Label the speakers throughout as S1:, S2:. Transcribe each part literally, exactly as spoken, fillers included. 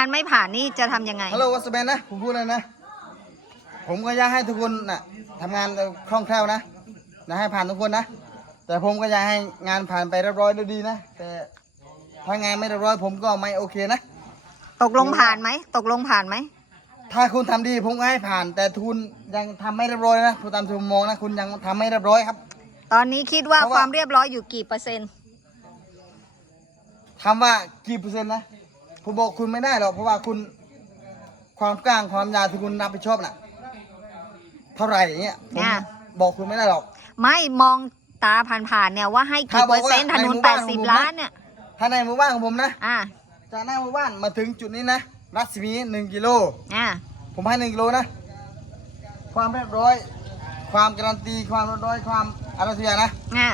S1: การไม่ผ่านนี่จะทำยังไง
S2: ฮัลโหลวัสเบนนะผมพูดเลยนะผมก็อยากให้ทุกคนน่ะทำงานคล่องแคล่วนะนะให้ผ่านทุกคนนะแต่ผมก็อยากให้งานผ่านไปเรียบร้อยด้วยดีนะแต่ถ้างานไม่เรียบร้อยผมก็ไม่โอเคนะ
S1: ตกลงผ่านไหมตกลงผ่านไหม
S2: ถ้าคุณทำดีผมก็ให้ผ่านแต่คุณยังทำไม่เรียบร้อยนะคุณตามที่ผมมองนะคุณยังทำไม่เรียบร้อยครับ
S1: ตอนนี้คิดว่าความเรียบร้อยอยู่กี่เปอร์เซ็นต์
S2: ทำว่ากี่เปอร์เซ็นต์นะผมบอกคุณไม่ได้หรอกเพราะว่าคุณความกลางความยาวที่คุณรับผิดชอบน่ะเท่าไหร่อย่างเงี้ยผมบอกคุณไม่ได้หรอก
S1: ไม่มองตาผ่านๆเนี่ยว่าให้กี่เปอร์เซ็นต์ถนนแปดสิบล้านเนี่ย
S2: ถ้าในหมู่บ้านของผมนะ
S1: อ่า
S2: จากหน้าหมู่บ้านมาถึงจุดนี้นะรัศมีหนึ่งกิโล
S1: อ่า
S2: ผมให้หนึ่งกิโลนะความเรียบร้อยความการันตีความเรียบร้อยความอะไรทุกอย่างนะ
S1: อ่า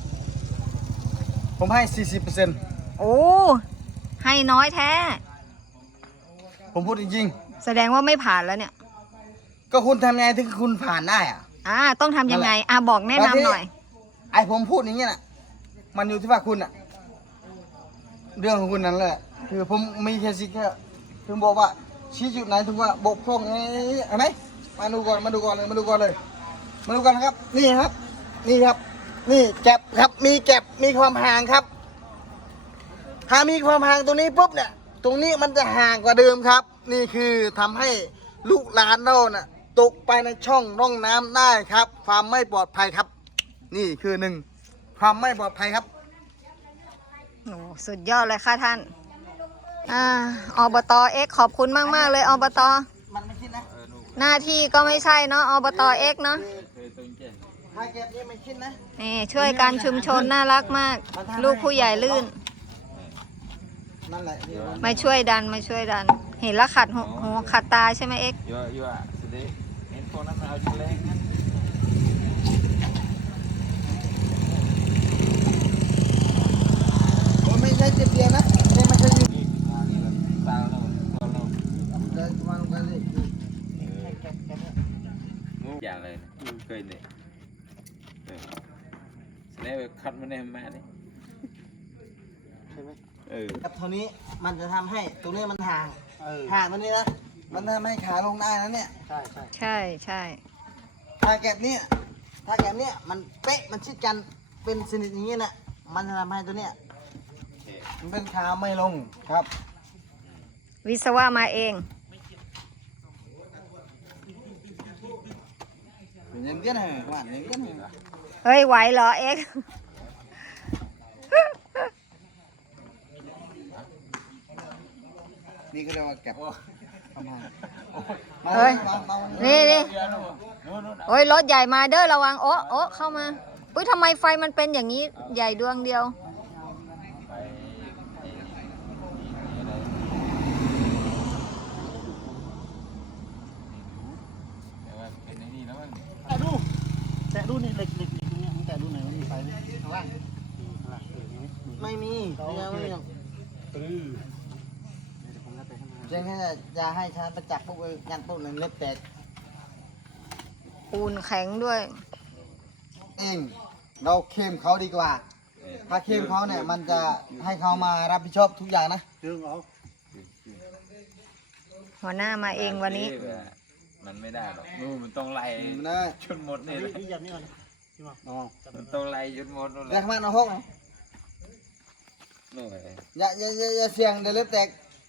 S2: ผมให้สี่สิบเปอร์เซ็นต์
S1: โอ้ให้น้อยแท้
S2: ผมพูดจริง
S1: ๆแสดงว่าไม่ผ่านแล้วเนี่ย
S2: ก็คุณทำยังไงถึงคุณผ่านได้อ่ะ
S1: อ่าต้องทำยังไงอ่าบอกแนะนำหน่อย
S2: ไอผมพูดอย่างเงี้ยน่ะมันอยู่ที่ว่าคุณอ่ะเรื่องของคุณนั่นแหละคือผมมีแค่สิแค่ถึงบอกว่าชี้จุดไหนถึงว่าบกพร่องไงเห็นไหมมาดูก่อนมาดูก่อนเลยมาดูก่อนเลยมาดูก่อนครับนี่ครับนี่ครับนี่แก็บครับมีแก็บมีความห่างครับถ้ามีความห่างตรงนี้ปุ๊บเนี่ยตรงนี้มันจะห่างกว่าเดิมครับนี่คือทำให้ลูกหลานเราน่ะตกไปในช่องร่องน้ำได้ครับความไม่ปลอดภัยครับนี่คือหนึ่งความไม่ปลอดภัยครับ
S1: โอ้สุดยอดเลยค่ะท่านอ่าอบตเอ็กขอบคุณมากมากเลยอบต
S2: มันไม่คิดนะ
S1: หน้าที่ก็ไม่ใช่เนาะอบตเอ็กเนาะ
S2: ถ้าเก็บนี่ไม่คิดนะ
S1: นี่ช่วยการชุมชนน่ารักมากลูกผู้ใหญ่ลื่น
S2: นั่นแหละ
S1: มาช่วยดันมาช่วยดันเห็นแล้วขัดหัวขัดตาใช่ไหมเอ็ก
S2: ไม่ใช่เจ็บเดียวนะนี่ไม่ใช่อยู่
S3: อย่างเลยเคยเนี่ยแสดงว่าคัดมันได้มาเนี่ย
S2: ใช่ไหม
S3: เออ
S2: กับเท่านี้มันจะทำให้ตรงนี้มันห่างห่างตรงนี้นะมันทำให้ขาลงได้นะเนี่ย
S1: ใช่ใช่ใช่ใช่
S2: ถ้าแก็บเนี่ยถ้าแก็บเนี่ยมันเป๊ะมันชิดกันเป็นสนิทอย่างนี้นะมันจะทำให้ตัวเนี้ยมันเป็นขาไม่ลงครับ
S1: วิศวะมาเอง
S2: เย็นกันเหรอหวานเย็นกันเหรอ
S1: เฮ้ยไหวเหรอเอ็ก
S2: นี่ก็เรียกว่าแก็บ
S1: เฮ้ยนี่นี่โอ้ยรถใหญ่มาเด้อระวังโอ๊ะโอ๊ะเข้ามาอุ้ยทำไมไฟมันเป็นอย่างนี้ใหญ่ดวงเดียว
S4: แต่ดูแต่ดูนี่เหล็กเหล็กตรงนี้แต่ดูไหนมันมีไฟไหมข้างล่าง
S2: ไม่มียังไม่ยังเพียงแค่จะให้ชาร์จประจักษ์ปุ๊บงานปุ๊บหนึ่งเล็บแตก
S1: ปูนแข็งด้วย
S2: เองเราเข้มเขาดีกว่าถ้าเข้มเขาเนี่ยมันจะให้เขามารับผิดชอบทุกอย่างนะ
S4: เรื่องเอา
S1: หัวหน้ามาเองวันนี้
S3: มันไม่ได้หรอกนู่นมันต้องไล่จนหมดนี่เลยมันต้องไล่จนหมดนู่นแหละ
S2: อยากมาเอาห้องอย่าอย่าอย่าเสี่ยงเดี๋ยวเล็บแตก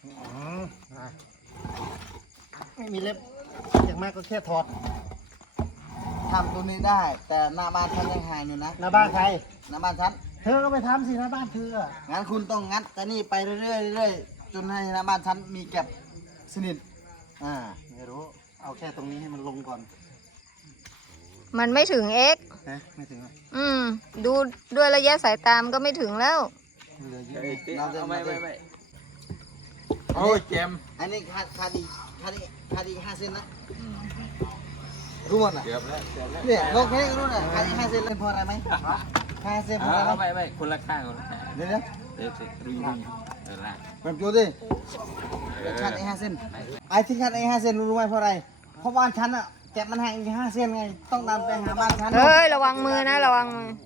S4: ไม่มีเล็บอย่างมากก็แค่ถอด
S2: ทำตัวนี้ได้แต่หน้าบ้านฉันยังห่างอยู่นะ
S4: หน้าบ้านใคร
S2: หน้าบ้านฉัน
S4: เธอก็ไปทำสิหน้าบ้านเธอ
S2: งั้นคุณต้องงัดแต่นี่ไปเรื่อยๆเรื่อยๆจนให้หน้าบ้านฉันมีแก็บสนิท
S4: อ่าไม่รู้เอาแค่ตรงนี้ให้มันลงก่อน
S1: มันไม่ถึงเอ็ก
S4: ไม่ถึง
S1: อืมดูด้วยระยะสายตามก็ไม่ถึงแล้ว
S3: เราจะไม่ไม่ไม่โอ้ยเจม
S2: อันนี้คาคาดีคาดีคาดีห้าเซนนะรู้หมดอ่ะ
S3: เกือบแล้ว
S2: เนี่ยลงแค่นี้รู้นะคาดีห้าเซนเลยพออะไรไหมห้าเซนพออะไร
S3: ไหมไม่ไม่คนละข้างคนละข้าง
S2: เดี๋ยวเดี๋ยว
S3: เดี๋ยวรีวิวเออละ
S2: แบบโจ้ดิคาดีห้าเซนไอ้ที่คาดีห้าเซนรู้ไหมเพราะอะไรเพราะบ้านฉันอ่ะแก็บมันห่างอีกห้าเซนไงต้องตามไปหาบ้านฉัน
S1: เฮ้ยระวังมือนะระวังมือ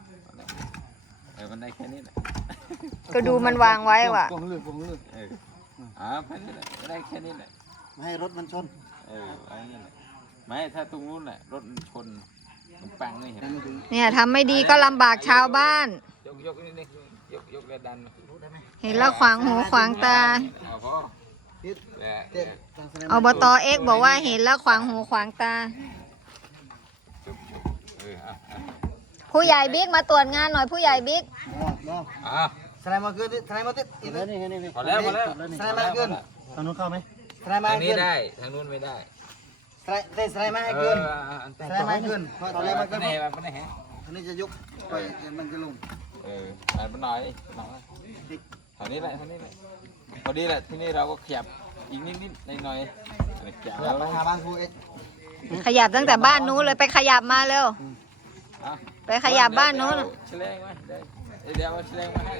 S3: เออมันได้แค่นี้แหละ
S1: ก็ดูมันวางไว้ว่ะ
S2: กองเลือกกองเลือก
S3: อ่าแค่นี้แหละได้แค่นี้แหละ
S4: ไม่ให้รถมันชน
S3: เออไอ้นี่แหละไม่ถ้าตรงนู้นแหละรถมันชนตรงปังนี่เห็น
S1: เนี่ยทำไม่ดีก็ลำบากชาวบ้าน
S3: ยกยกนี่นี่ยกยกแล้วดัน
S1: เห็นแล้วขวางหูขวางตา
S3: เอาพอแหละ
S2: เจ็ด
S1: อบตเอ็กบอกว่าเห็นแล้วขวางหูขวางตา
S3: จุบจุบเอออ่ะอ่ะ
S1: ผู้ใหญ่บิ๊กมาตรวจงานหน่อยผู้ใหญ่บิ๊ก
S3: อ่ะ
S2: สไลด์มาเกินสไลด์มาติดอีก
S4: แล้
S2: แล้ว ว
S4: นี่นี่นี่
S3: พอแล้วพอแล้ว
S2: สไลด์มาเกิน
S4: ทางนู้นเข้าไหม
S2: สไลด์มา
S3: ทางนี้
S2: เกิน
S3: ได้ทางนู้นไม่ได้
S2: สไลด์ได้สไลด์มาให้
S3: เอ
S2: เกิ
S3: อน อัน
S2: สไลด์มาเกินเพราะสไลด์มา
S3: ไป
S2: เกิน
S3: ไหนไปไหนฮะ
S2: อันนี้จะยกไปมันจะลง
S3: เอออ่านมาหน่อยหน่อยเท่านี้แหละเท่านี้แหละพอดีแหละที่นี่เราก็ขยับอีกนิดนิดหน่อยหน่อยๆขยับ
S2: เราไปหาบ้านครูเอ็ก
S1: ขยับตั้งแต่บ้านนู้นเลยไปขยับมาเร็ว
S3: อ่ะ
S1: ไปขยับบ้านนู้น
S3: เดี๋ยวเฉลงไหมเดี๋ยวเดี๋ยวเอาเฉลงมาให้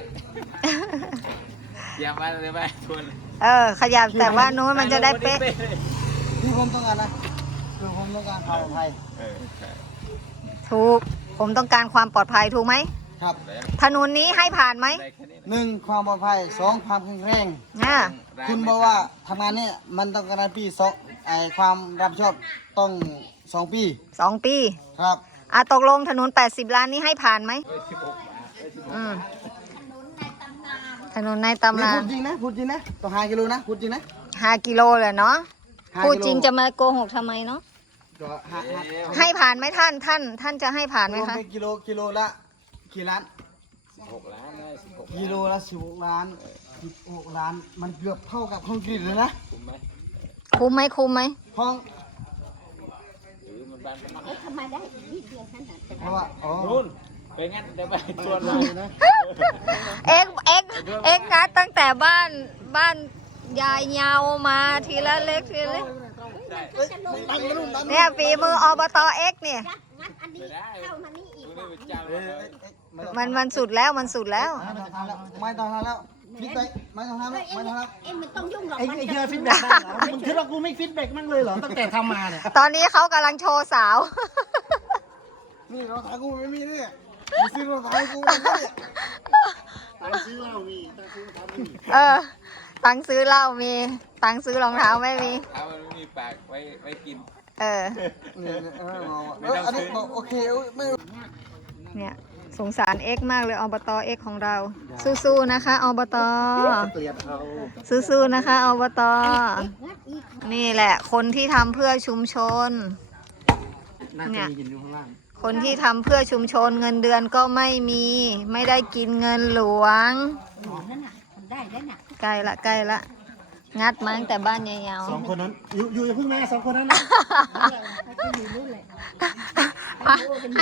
S3: อย่ามาเลยไปทวน
S1: เออ ขยับแต่บ้านนู้นมันจะได้เป๊ะ
S2: ที่ผมต้องการนะคือผมต้องการความปลอดภัย
S3: เออใช่
S1: ถูก ผมต้องการความปลอดภัยถูกไหม
S2: ครับ
S3: แล้ว
S1: ถนนนี้ให้ผ่านไหม
S3: ได้แค่นี้แหละ
S2: หนึ่งความปลอดภัยสองความแข็งแรง
S1: อ่า
S2: คุณบอกว่าทำงานเนี่ยมันต้องการปีสองไอความรับผิดชอบต้องสองปี
S1: สองปี
S2: ครับ
S1: อ่ะตกลงถนนแปดสิบล้านนี้ให้ผ่านไหม
S3: เอ้ยสิบหกบาทเอ้ยสิบหก
S1: อืมถนนในตำ
S2: นี่
S1: นาน
S2: พูดจริงนะพูดจริงนะต้องห้ากิโลนะพูดจริงนะ
S1: ห้ากิโลเลยเนาะ
S2: ห้า
S1: พูด
S2: กิโล
S1: จริงจะมาโกหกทำไมเนาะ
S2: ก็ห้าห้า
S1: ให้ผ่านไหมท่านท่าน ท่านจะให้ผ่านไหม
S2: รวม
S1: คะ
S2: เป็นกิโลกิโลละกี่ล้าน
S3: สิบหกล้านได้สิบหก
S2: กิโลละสิบหกล้านสิบหกล้านมันเกือบเท่ากับคอนกรีตเลยนะ
S3: คุ้มไหม
S1: คุ้มไหมคุ้มไหม
S2: ห้อง
S3: หรือมันบานกันมาก
S5: ทำไมได้อีกนิดเดียวแค่นั้น
S2: เพราะว่าอ๋อ
S3: นู่นไปงั้นเดี๋ยวไปทวนมา
S1: เอ็กเอ็กเอ็กงัดตั้งแต่บ้านบ้านยายยาวมาทีละเล็กทีละเล็ก
S2: ดันมาลุ่นดัน
S1: เนี่ยฝีมืออบตเอ็กเนี่ย
S5: งั้นอันนี้เข้ามานี่อีก
S3: ดูนี่เป็นเจ้า
S2: เอ้
S3: เลย
S2: เอ้ยเอ้ยไม่ต้อง
S1: มันมันสุดแล้วมันสุดแล้ว
S2: ไม่ต้องทำแล้วไม่ต้องทำแล้วพลิกไปไม่ต้องทำแล้วไม่ต้องทำ
S5: เอ็มมันต้องยุ่งหรอก
S4: ไอ้
S5: มัน
S4: ไอ้
S5: จะ
S4: เหี้ยฟีดแบ็กได้เหรอมึงคิดว่ากูไม่ฟีดแบ็กมั่งเลยเหรอตั้งแต่ทำมาเนี่ย
S1: ตอนนี้เขากำลังโชว์สาว
S2: นี่รองเท้ากูไม่มีเนี่ยมึงซื้อรองเท้ากูไม่ได้เนี่ย
S4: ตังค์ซื้อเหล้ามีตังค์ซื้อทำมี
S1: เออ ตังค์ซื้อเหล้ามี ตังค์ซื้อรองเท้าไม่มี
S3: ถ้ามันไม่มีปากไว้ไว้กิน
S1: เออ
S2: เนี่ยเนี่ยเออเอาเอออันนี้บอกโอเคเอ้ยไม่
S1: เนี่ยสงสารเอ็กมากเลยอบตเอ็กของเรา สู้ๆนะคะอบต
S4: เกลียดเขา
S1: สู้ๆนะคะอบต
S5: งัดอีก
S1: นี่แหละ คนที่ทำเพื่อชุมชน
S4: น่าจะมีหินอยู่ข้างล่าง
S1: คนที่ทำเพื่อชุมชนเงินเดือนก็ไม่มี ไม่ได้กินเงินหลวง
S5: นั่นน่ะทำได้แล้วน่ะ
S1: ใกล้ละใกล้ละ งัดมาตั้งแต่บ้านยาว
S4: สองคนนั้นอยู่อยู่อย่าเพิ่งแม่สองคนนั้นนะ
S5: ก็อยู่นู่นแหละ
S1: ๆไปให้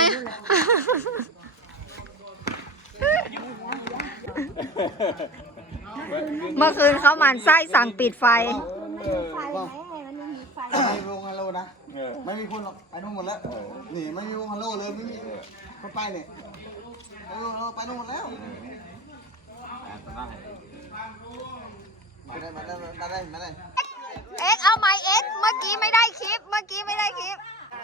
S1: เมื่อคืนเขาหมั่นไส้สั่งปิดไฟ
S5: ไฟไหมมันไม่มีไฟ
S2: ไม่มีวงฮัลโหลนะ
S3: เออ
S2: ไม่มีคนหรอกไปนู่นหมดแล้วนี่ไม่มีวงฮัลโหลเลยไม่มีคนไปเนี่ยเออเราไปนู่นหมดแล้ว
S3: อ่านได้
S2: มาได้มาได้มาได้
S1: เอ็กเอาไหมเอ็กเมื่อกี้ไม่ได้คลิป เมื่อกี้ไม่ได้คลิป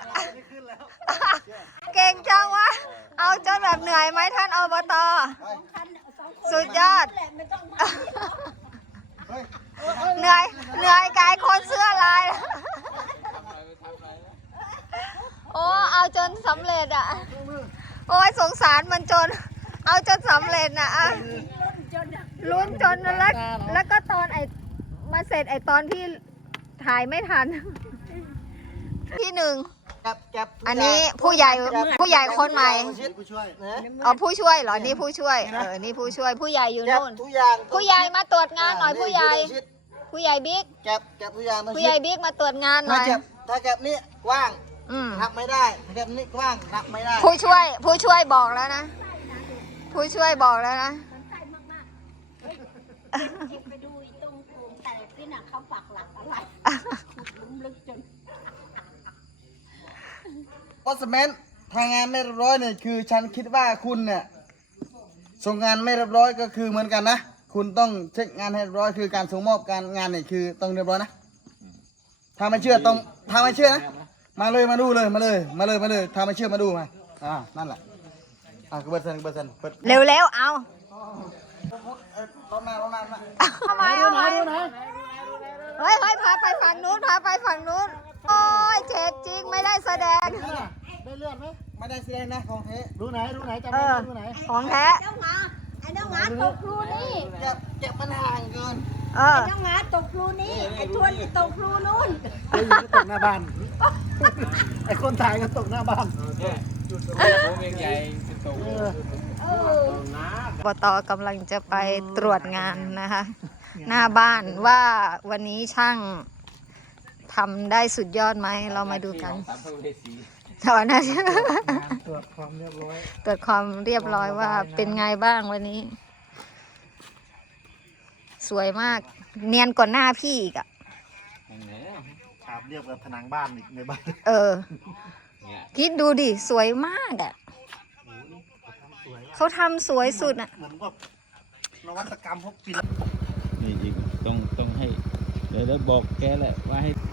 S1: เก่งจังวะ เอาจนแบบเหนื่อยไหมท่านอบต สุดยอด
S5: แหละไม่ต้อง
S2: เฮ้ย
S1: เหนื่อย เหนื่อยกายคนเสื้อลาย โอ้ เอาจนสำเร็จอ่ะ โอ้ยสงสารมันจน เอาจนสำเร็จนะอ่ะลุ้นจนแล้ว แล้วก็ตอนไอมาเสร็จไอตอนที่ถ่ายไม่ทัน ที่หนึ่ง
S2: แก็บแก็บ
S1: อันนี้ผู้ใหญ่ผู้ใหญ่คนใหม่
S4: ผู้ช่วย
S2: นะ
S1: อ๋อผู้ช่วยเหรอ นี่ผู้ช่วย เออ นี่ผู้ช่วย ผู้ใหญ่อยู่
S2: แก็บ
S1: นู่น
S2: ทุกอย่าง
S1: ผู้ใหญ่มาตรวจงานหน่อยผู้ใหญ่ ผู้ใหญ่บิ๊ก
S2: แก็บแก็บทุกอย่างมา
S1: ผู้ใหญ่บิ๊กมาตรวจงานห
S2: ถ้า
S1: น่อย
S2: แก็บถ้าแก็บนี่กว้าง
S1: อืม
S2: ทับไม่ได้ถ้าแก็บนี่กว้างทับไม่ได้
S1: ผู้ช่วย ผู้ช่วยบอกแล้วนะ ผู้ช่วยบอกแล้วนะ
S5: เอ็มไปดูตรงกลุ่มแตกนี่น่ะเขาปักหลักอะไรขุดหลุมลึกจน
S2: เพราะสแมนทางงานไม่เรียบร้อยเนี่ยคือฉันคิดว่าคุณเนี่ยส่งงานไม่เรียบร้อยก็คือเหมือนกันนะคุณต้องเช็คงานให้เรียบร้อยคือการส่งมอบการงานเนี่ยคือต้องเรียบร้อยนะถ้าไม่เชื่อต้องถ้าไม่เชื่อนะมาเลยมาดูเลยมาเลยมาเลยมาเลยถ้าไม่เชื่อมาดูมาอ่านั่นแหละอ่ะเบอร์เซนเบอร์เซนเปิด
S1: เร็วๆ เอา
S2: ตรอบหน้ารอบหน้ามา
S1: เอาไหม
S4: ดู
S1: เอา
S4: ไห
S1: ไห
S4: น
S1: ม
S4: ดูไหน
S1: เฮ้ยเฮ้ยพาไปฝั่งนู้นพาไปฝั่งนู้นโอ้ยเจ็บจริงไม่ได้แสดง
S4: ได้เลือดไหม
S2: ไม่ได้แสดงนะของเท
S4: ดูไหนดูไหนจำ
S1: เอ
S4: ได้
S1: อ
S4: ดูไหน
S1: ของแท้
S5: เจ้าหงาไอ้เจ้าหงาตกรูนี่
S2: เจ็บเจ็บมันห่างเกิน
S1: เออ
S5: ไอ้เจ้าหงาตกรูนี่ไอ้ทวนตกรูนู่น
S4: ไอ้ยิงก็ตกหน้าบ้านไอ้คนถ่ายก็ตกหน้าบ้าน
S3: เนี่ยผมเองใหญ่จะโต
S4: เออ
S5: เออ
S1: ปตกำลังจะไปตรวจงานนะคะ หน้าบ้านว่าวันนี้ช่างทำได้สุดยอดไหมเรามาดูกัน
S3: สามพระเวสี
S1: ตอนนั้น
S4: ตรวจความเรียบร้อย
S1: ตรวจความเรียบร้อยว่าเป็นไงบ้างวันนี้ สวยมาก เนียนกว่าหน้าพี่อีกอ่ะ
S3: อย่างเงี้ย
S4: ฉาบเรียบกับผนังบ้านอีกในบ้าน
S1: เออ
S3: เนี่ย
S1: คิดดูดิ สวยมากอ่ะ
S4: สวย
S1: เขาทำสวยสุดอ่ะ
S4: เหมือนกับนวัตกรรมพวกปิน
S3: นี่อีกต้องต้องให้เดี๋ยวบอกแกแหละว่าให้